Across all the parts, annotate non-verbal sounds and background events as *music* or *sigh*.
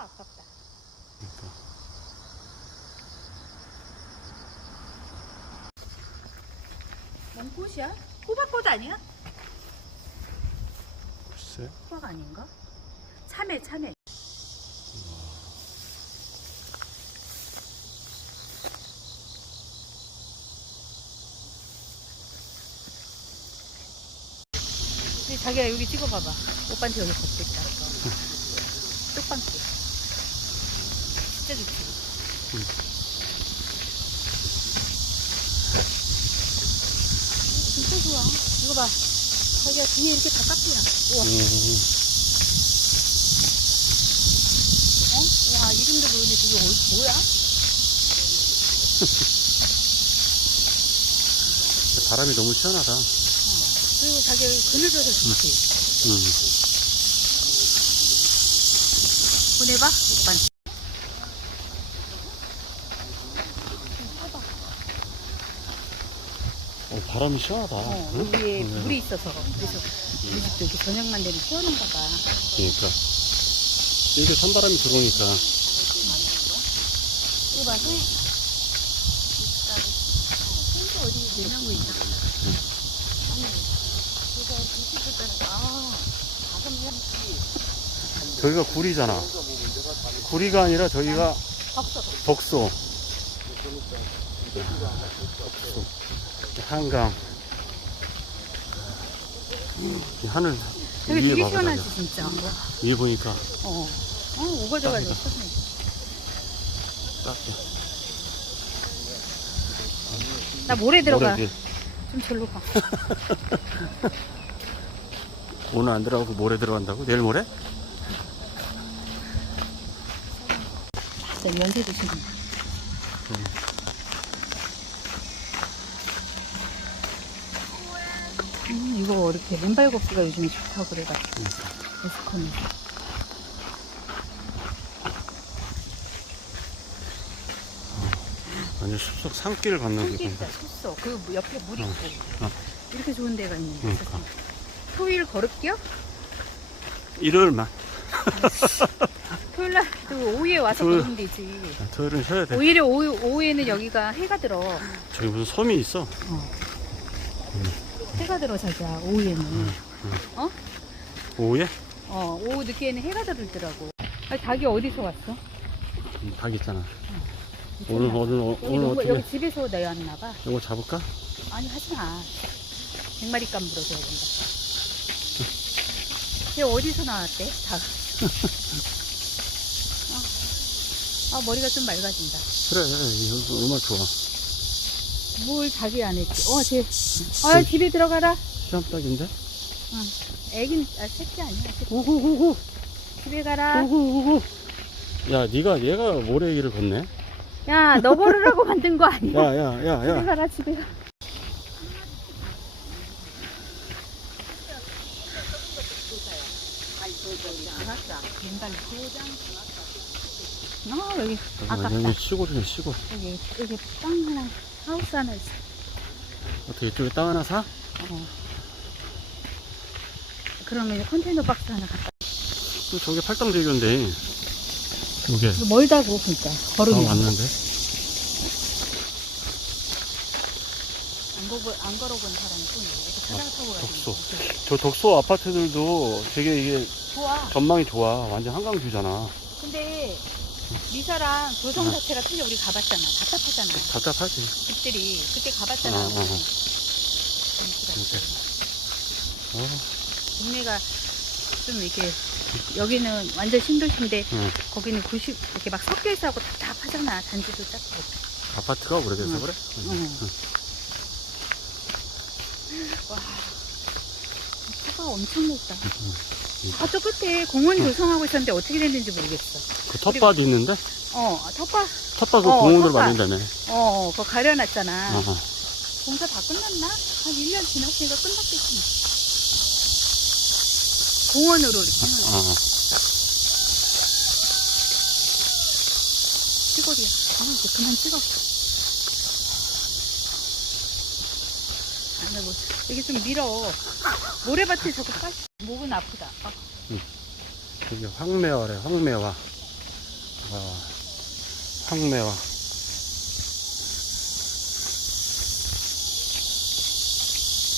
아깝다. 그러니까. 뭔 꽃이야? 호박꽃 아니야? 글쎄. 호박 아닌가? 참외 참외. 자기야 여기 찍어봐봐. 오빠한테 여기 걷고 있다. 쪽방길. 진짜 좋지. 진짜 좋아. 이거 봐. 자기야 뒤에 이렇게 다 카페야. 우와. 음, 어? 와 이름도 모르는데 저게 어, 뭐야? 바람이 너무 시원하다. 그리고 자기 그늘져서 좋지. 음. 보내봐 오빠한테. 어, 바람이 시원하다. 어, 응? 위에 응. 물이 있어서 그래서 우리 집도 이렇게 저녁만 되면 시원한가 봐. 그러니까. 이게 찬바람이 들어오니까. 이거 봐, 새. 새가 어디 내나무 있나? 저기가 구리잖아. 구리가 아니라 저기가 덕서. 덕소. 덕소. 한강. 이 하늘 되게 되게 봐봐. 시원하지 자기야. 진짜. 위에 보니까 어. 어, 오거져가지고 쳤네. 딱나 모래 들어가. 모래지. 좀 절로 가. *laughs* 오늘 안 들어가고 모레 들어간다고? 내일 모레? 맞아, 연세도 지금. 음, 이거 이렇게 맨발 걷기가 요즘에 좋다고 그래가지고. 에스컨이. 완전 숲속 산길 걷는 산길 기분. 있다, 숲속. 그 옆에 물 있고. 어. 이렇게 좋은 데가 있는데. 그러니까. 토요일 걸을게요? 일요일만. *laughs* 토요일 날또 오후에 와서 토요일- 걸으면 되지. 토요일은 쉬어야 돼. 오히려 오후, 오후에는 여기가 해가 들어. 저기 무슨 섬이 있어. 해가 들어, 자기야, 오후에는. 어? 오후에? 어, 오후 늦게는 해가 들더라고. 아, 자기 어디서 왔어? 음, 닭 있잖아. 오늘 오늘 어- 여기, 오늘 누구, 어떻게? 여기 집에서 내왔나 봐. 이거 잡을까? 아니 하지 마. 백마리 감 물어줘야 된다. *laughs* 얘 어디서 나왔대? 다. 아, *laughs* 아, 머리가 좀 맑아진다. 그래 이거 얼마나 좋아. 뭘 자기 안 했지? 어, 쟤. 아, 집에 들어가라. 시험닭인데? 응. 애긴, 아, 새끼 아니야. 새끼. 오구오구 집에 가라. 오구오구. 야 네가 얘가 모래기를 걷네. 야, 너 버르라고 만든 거 아니야? 야 야 야 집에 야. 가라, 집에 가. 아, 여기 아깝다. 여기 시골이네 시골. 여기 여기 땅 하나 하우스 하나 있어. 어떻게 이쪽에 땅 하나 사? 어. 그러면 컨테이너 박스 하나 갖다. 또 저기 팔당 대교인데. 이게. 이거 멀다고 그러니까 아 걸으면 맞는데? 안 걸어 안 걸어본 사람이 또 이렇게 자전거 타고 가는 덕소. 거. 저 덕소 아파트들도 되게 이게 좋아. 전망이 좋아. 완전 한강 뷰잖아. 근데 미사랑 조성 어. 자체가 틀려 우리 가봤잖아. 답답하잖아. 답답하지. 집들이 그때 가봤잖아. 어, 어, 어. 이렇게. 어, 동네가 좀 이렇게 여기는 완전 신도시인데 응. 거기는 90 이렇게 막 섞여 있어갖고 답답하잖아. 단지도 작고. 아파트가 오래돼서 응. 그래? 응. 와, 차가 엄청 넓다. 아, 저 끝에 공원 조성하고 있었는데 어떻게 됐는지 모르겠어. 그 텃밭 있는데? 어, 텃밭, 텃밭 그 어, 공원으로 텃밭. 만든다며. 어, 어, 그거 가려놨잖아. 어허. 공사 다 끝났나? 한 1년 지났으니까 끝났겠지. 공원으로 이렇게 해놓은 어. 시골이야. 아, 이제 그만 찍어. 아니, 뭐, 여기 좀 밀어. 모래밭에 자꾸 빠 목은 아프다. 아, 저기 황매화래, 황매화. 와, 황매와.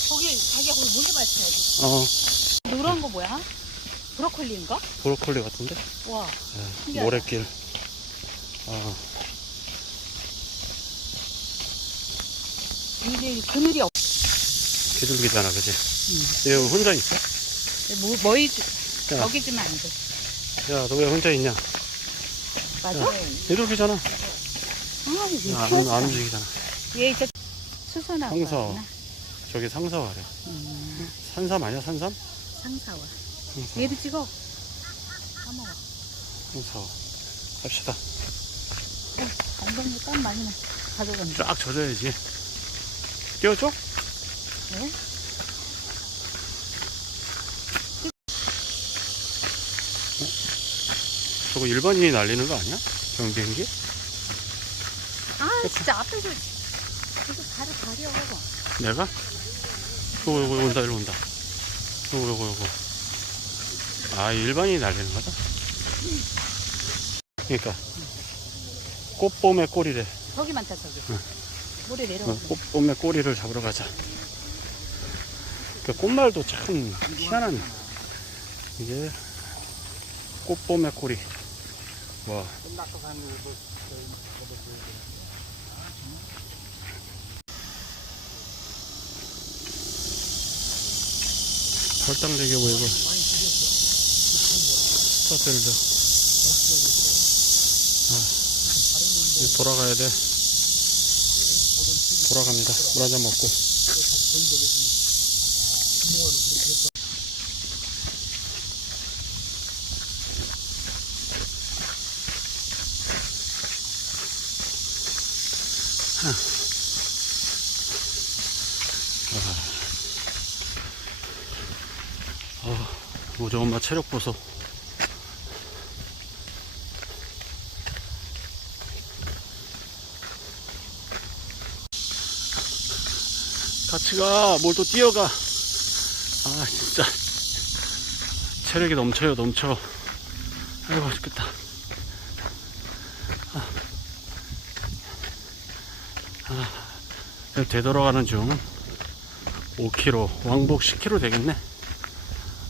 거기 자기가 거기 모래 밭이야. 어, 노란 거 뭐야? 브로콜리인가? 브로콜리 같은데? 와. 네, 신기하다. 모래길. 아, 이게 그늘이 없. 비둘기잖아, 그지? 음. 얘 혼자 있어? 뭐 뭐이 주- 야, 주면 안 돼. 야, 너 왜 혼자 있냐? 맞아? 비둘기잖아. 아, 이거 안, 키웠어. 안 움직이잖아. 얘 이제 수선화. 상서. 저기 상사와래. 음, 산삼 아니야, 산삼? 상사화. 상사. 얘도 찍어. 까먹어. 상사와. 갑시다. 엉덩이 땀 많이 나. 가져간다. 쫙 젖어야지. 끼워줘? 네? 저거 일반인이 날리는 거 아니야? 경비행기? 아, 진짜 앞에서 계속 발을 가려. 내가? 요거, 요거, 온다, 일로 온다. 요거, 요거, 요거. 아, 일반인이 날리는 거다? 그니까. 꽃봄의 꼬리래. 저기 많다, 저기. 응. 모래 내려가. 어, 꽃봄의 꼬리를 잡으러 가자. 그 꽃말도 참 희한하네. 이게 꽃봄의 꼬리. 와. 설탕되게 보이고. 스타필드. 아, 돌아가야 돼. 돌아갑니다. 물 한 잔 먹고. 아, 우리 엄마 체력 보소. 같이 가. 뭘 또 뛰어가. 아, 진짜. 체력이 넘쳐요, 넘쳐. 아이고, 죽겠다. 아, 되돌아가는 중. 5km, 왕복 10km 되겠네.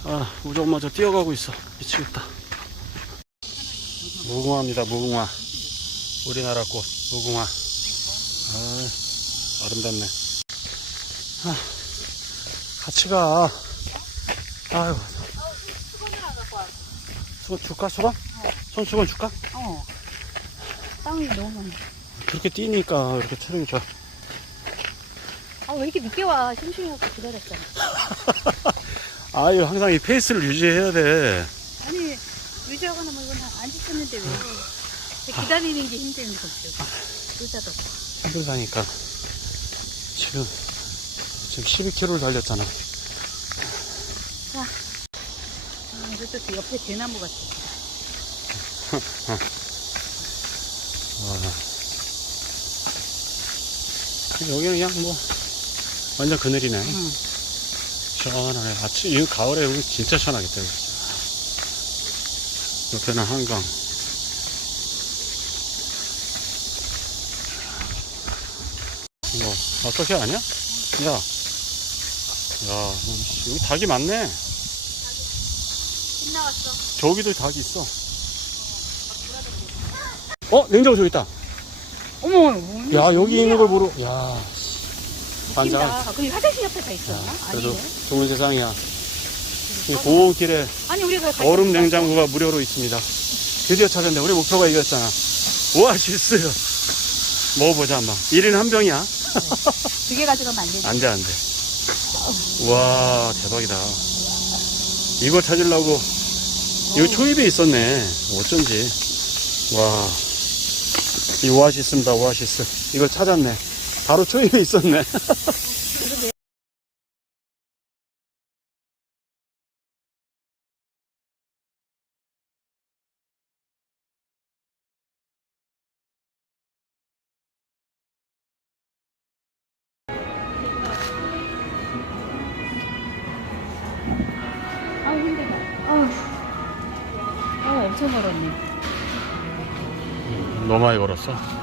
아, 우리 엄마 저 뛰어가고 있어. 미치겠다. 무궁화입니다, 무궁화. 우리나라 꽃, 무궁화. 아, 아름답네. 아, 같이 가. 아유. 수건 줄까, 수건? 손수건 줄까? 어. 땀이 너무 많아. 그렇게 뛰니까 이렇게 체력이 좋아. 아, 왜 이렇게 늦게 와? 심심해 갖고 기다렸잖아. *laughs* 아유, 항상 이 페이스를 유지해야 돼. 아니, 유지하거나 말거나 안 지쳤는데 왜? 기다리는 게 힘든 거지. 의자도. 힘들다니까. 지금, 지금 12km를 달렸잖아. 아, 이것도 옆에 대나무 같아. *laughs* 와. 여기는 그냥 뭐, 완전 그늘이네. 응. 시원하네. 아침, 이 가을에 여기 진짜 시원하겠다. 여기. 옆에는 한강. 뭐, 어떻게 아냐? 야. 야, 여기 닭이 많네. 신 나왔어. 저기도 닭이 있어. 어, 냉장고 저기 있다. 어머, 어머. 야, 여기 있는 걸 모르, 야. 반장. 다 거기 화장실 옆에 다 있어. 그래도 아니네. 좋은 세상이야. 이 고온길에 아니, 우리가 같이 얼음. 냉장고가 무료로 있습니다. 드디어 찾았네. 우리 목표가 이겼잖아. 오아시스. 먹어보자, 한번. 1인 한 병이야. 두개 가져가면 안 되지. 안 돼, 안 돼. 와, 대박이다. 이걸 찾으려고. 이거 초입에 있었네. 어쩐지. 와. 이 오아시스입니다, 오아시스. 이걸 찾았네. 바로 초입에 있었네. 아 힘들다. 아, 아 엄청 멀었네. 너무 많이 걸었어.